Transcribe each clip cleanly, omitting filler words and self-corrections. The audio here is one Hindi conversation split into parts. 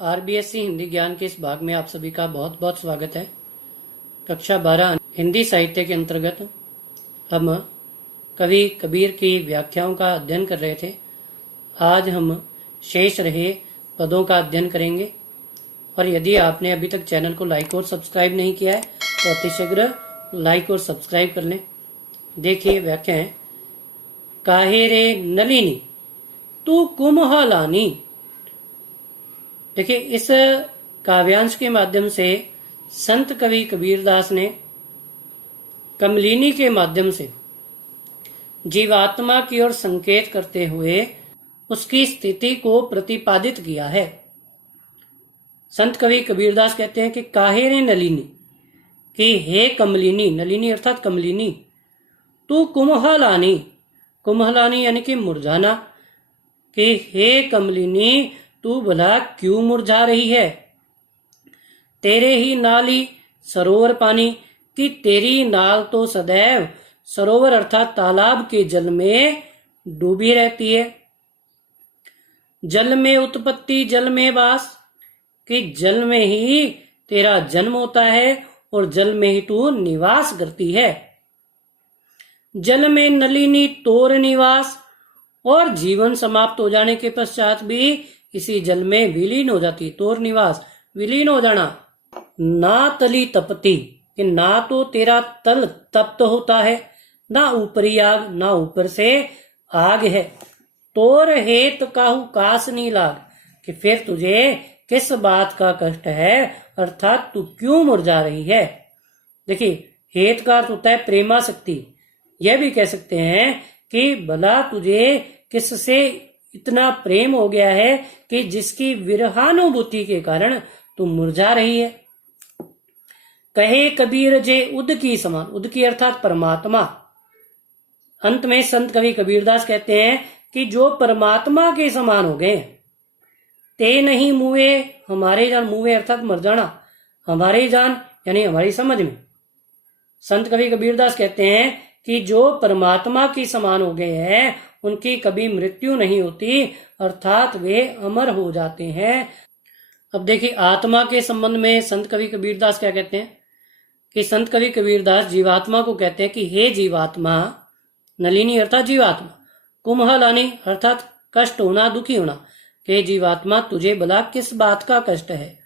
आरबीएससी हिंदी ज्ञान के इस भाग में आप सभी का बहुत बहुत स्वागत है। कक्षा 12 हिंदी साहित्य के अंतर्गत हम कवि कबीर की व्याख्याओं का अध्ययन कर रहे थे। आज हम शेष रहे पदों का अध्ययन करेंगे और यदि आपने अभी तक चैनल को लाइक और सब्सक्राइब नहीं किया है तो अतिशीघ्र लाइक और सब्सक्राइब कर लें। देखिए व्याख्या है। काहे रे नलिनी तू कुम्हलानी। देखिए इस काव्यांश के माध्यम से संत कवि कबीरदास ने कमलिनी के माध्यम से जीवात्मा की ओर संकेत करते हुए उसकी स्थिति को प्रतिपादित किया है। संत कवि कबीरदास कहते हैं कि काहे रे नलिनी, कि हे कमलिनी, नलिनी अर्थात कमलिनी, तू कुम्हलानी, कुम्हलानी यानी कि मुरझाना, कि हे कमलिनी तू भला क्यों मुरझा रही है। तेरे ही नाली सरोवर पानी, कि तेरी नाल तो सदैव सरोवर अर्थात तालाब के जल में डूबी रहती है। जल में उत्पत्ति जल में वास, कि जल में ही तेरा जन्म होता है और जल में ही तू निवास करती है। जल में नलिनी तोर निवास, और जीवन समाप्त हो जाने के पश्चात भी इसी जल में विलीन हो जाती। तोर निवास विलीन हो जाना। ना तली तपती, कि ना तो तेरा तल तप्त होता है, ना ऊपरी आग, ना ऊपर से आग है। तोर हेत काहू कास नहीं लाग, कि फिर तुझे किस बात का कष्ट है, अर्थात तू क्यों मुरझा रही है। देखिए हेत का अर्थ होता है प्रेमासक्ति। यह भी कह सकते हैं कि भला तुझे किससे इतना प्रेम हो गया है कि जिसकी विरहानुभूति के कारण तू मुरझा रही है। कहे कबीर जे उद की समान, उद की अर्थात परमात्मा। अंत में संत कवि कबीरदास कहते हैं कि जो परमात्मा के समान हो गए, ते नहीं मुए हमारे जान, मुए अर्थात मर जाना, हमारे जान यानी हमारी समझ में। संत कवि कबीरदास कहते हैं कि जो परमात्मा के समान हो गए हैं उनकी कभी मृत्यु नहीं होती, अर्थात वे अमर हो जाते हैं। अब देखिए आत्मा के संबंध में संत कवि कबीरदास क्या कहते हैं कि संत कवि कबीरदास जीवात्मा को कहते हैं कि हे जीवात्मा, नलिनी अर्थात जीवात्मा, कुम्हलानी अर्थात कष्ट होना, दुखी होना, कि जीवात्मा तुझे भला किस बात का कष्ट है।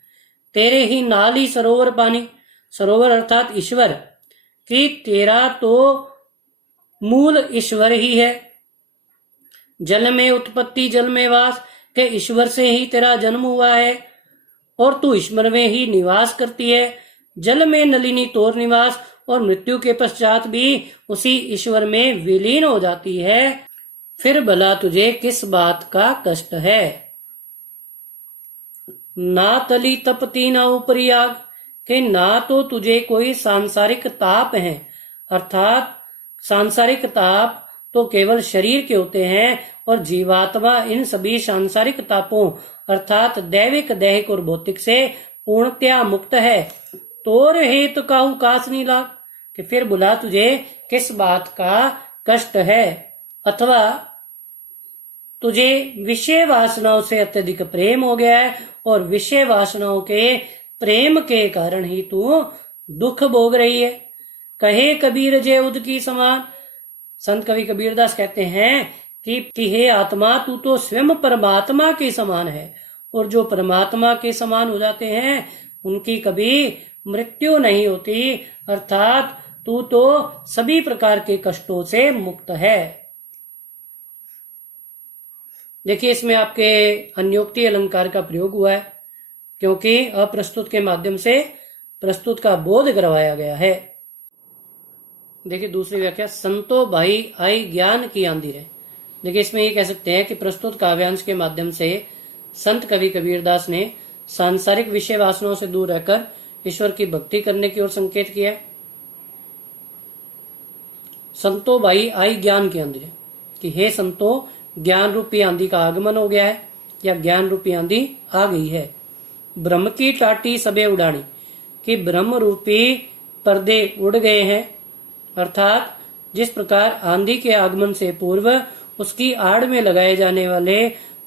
तेरे ही नाल ही सरोवर पानी, सरोवर अर्थात ईश्वर, कि तेरा तो मूल ईश्वर ही है। जल में उत्पत्ति जल में वास, के ईश्वर से ही तेरा जन्म हुआ है और तू ईश्वर में ही निवास करती है। जल में नलिनी तोर निवास, और मृत्यु के पश्चात भी उसी ईश्वर में विलीन हो जाती है। फिर भला तुझे किस बात का कष्ट है। ना तली तपती ना ऊपरी आग, के ना तो तुझे कोई सांसारिक ताप है, अर्थात सांसारिक ताप तो केवल शरीर के होते हैं और जीवात्मा इन सभी सांसारिक तापों अर्थात दैविक, दैहिक और भौतिक से पूर्णतया मुक्त है। तोर हेतु काहू कास नहीं लाग, कि फिर बुला तुझे किस बात का कष्ट है, अथवा तुझे विषय वासनाओं से अत्यधिक प्रेम हो गया है और विषय वासनाओं के प्रेम के कारण ही तू दुख भोग रही है। कहे कबीर जे उद की समान, संत कवि कबीरदास कहते हैं कि हे आत्मा तू तो स्वयं परमात्मा के समान है, और जो परमात्मा के समान हो जाते हैं उनकी कभी मृत्यु नहीं होती, अर्थात तू तो सभी प्रकार के कष्टों से मुक्त है। देखिए इसमें आपके अन्योक्ति अलंकार का प्रयोग हुआ है, क्योंकि अप्रस्तुत के माध्यम से प्रस्तुत का बोध करवाया गया है। देखिए दूसरी व्याख्या, संतो भाई आई ज्ञान की आंधी रहे। देखिए इसमें ये कह सकते हैं कि प्रस्तुत काव्यांश के माध्यम से संत कवि कबीरदास ने सांसारिक विषय वासनाओं से दूर रहकर ईश्वर की भक्ति करने की ओर संकेत किया। संतो भाई आई ज्ञान की आंधी, कि हे संतो ज्ञान रूपी आंधी का आगमन हो गया है या ज्ञान रूपी आंधी आ गई है। ब्रह्म की टाटी सबे उड़ानी, कि ब्रह्म रूपी पर्दे उड़ गए हैं, अर्थात जिस प्रकार आंधी के आगमन से पूर्व उसकी आड़ में लगाए जाने वाले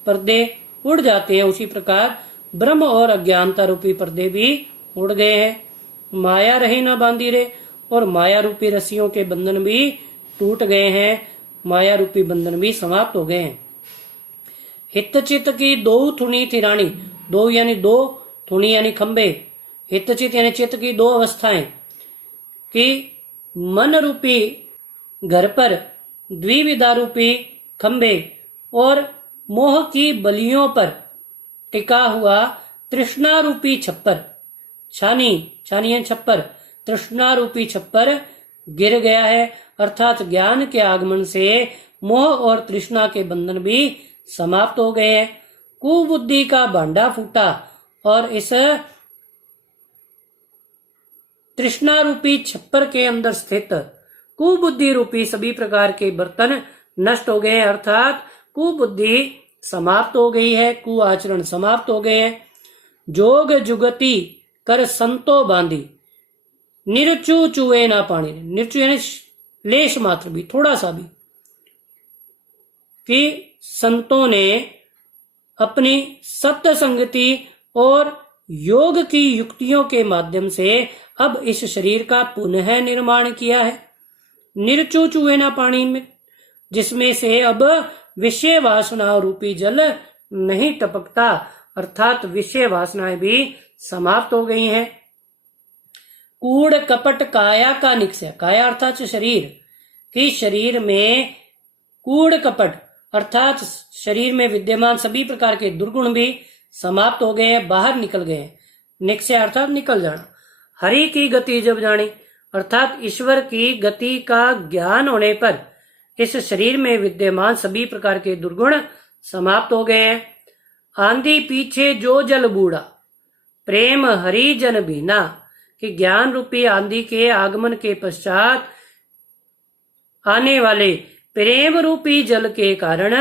पर्दे उड़ जाते हैं, उसी प्रकार ब्रह्म और अज्ञानता रूपी पर्दे भी उड़ गए हैं। माया रही न बांधी रे, और माया रूपी रस्सियों के बंधन भी टूट गए हैं, माया रूपी बंधन भी समाप्त हो गए हैं। हित चित की दो थुनी थिरानी, दो यानी दो, थुनी यानी खंबे, हित चित यानी चित्त की दो अवस्थाएं, कि मन रूपी घर पर द्विविधा रूपी खंबे और मोह की बलियों पर टिका हुआ तृष्णा रूपी छप्पर, छानी, छानी यानी छप्पर, तृष्णा रूपी छप्पर गिर गया है। अर्थात ज्ञान के आगमन से मोह और तृष्णा के बंधन भी समाप्त हो गए हैं। कुबुद्धि का भांडा फूटा और इस तृष्णा रूपी छप्पर के अंदर स्थित कुबुद्धि रूपी सभी प्रकार के बर्तन नष्ट हो गए हैं। अर्थात कुबुद्धि समाप्त हो गई है, कुआचरण समाप्त हो गए हैं। जोग जुगति कर संतो बांधी, निरचू चुए ना पानी, निरचू यानी लेश मात्र भी, थोड़ा सा भी, कि संतों ने अपनी सत्य संगति और योग की युक्तियों के माध्यम से अब इस शरीर का पुनः निर्माण किया है। निरचू चुए ना पानी में, जिसमें से अब विषय वासना रूपी जल नहीं टपकता, अर्थात विषय वासनाएं भी समाप्त हो गई हैं। कूड़ कपट काया का निक्षय, काया अर्थात शरीर, कि शरीर में कूड़ कपट अर्थात शरीर में विद्यमान सभी प्रकार के दुर्गुण भी समाप्त हो गए हैं, बाहर निकल गए हैं। निक्षय अर्थात निकल जाना। हरि की गति जब जानी, अर्थात ईश्वर की गति का ज्ञान होने पर इस शरीर में विद्यमान सभी प्रकार के दुर्गुण समाप्त हो गए हैं। आंधी पीछे जो जल बूढ़ा, प्रेम हरि जन बीना, कि ज्ञान रूपी आंधी के आगमन के पश्चात आने वाले प्रेम रूपी जल के कारण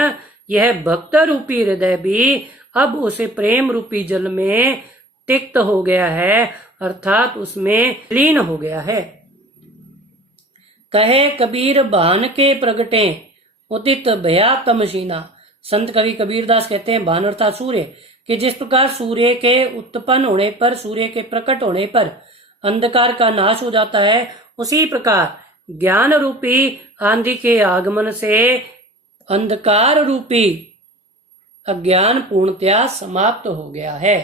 यह भक्त रूपी हृदय भी अब उस प्रेम रूपी जल में तिक्त हो गया है, अर्थात उसमें लीन हो गया है। कहे कबीर भान के प्रगटे उदित भया तमशीना, संत कवि कबीरदास कहते हैं भान अर्थात सूर्य, कि जिस प्रकार सूर्य के उत्पन्न होने पर, सूर्य के प्रकट होने पर अंधकार का नाश हो जाता है, उसी प्रकार ज्ञान रूपी आंधी के आगमन से अंधकार रूपी अज्ञान पूर्णतया समाप्त हो गया है।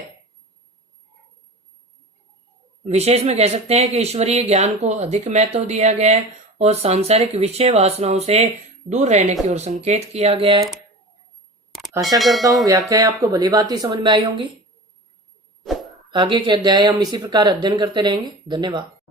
विशेष में कह सकते हैं कि ईश्वरीय ज्ञान को अधिक महत्व दिया गया है और सांसारिक विषय वासनाओं से दूर रहने की ओर संकेत किया गया है। आशा करता हूं व्याख्याएं आपको भली भांति समझ में आई होंगी। आगे के अध्याय हम इसी प्रकार अध्ययन करते रहेंगे। धन्यवाद।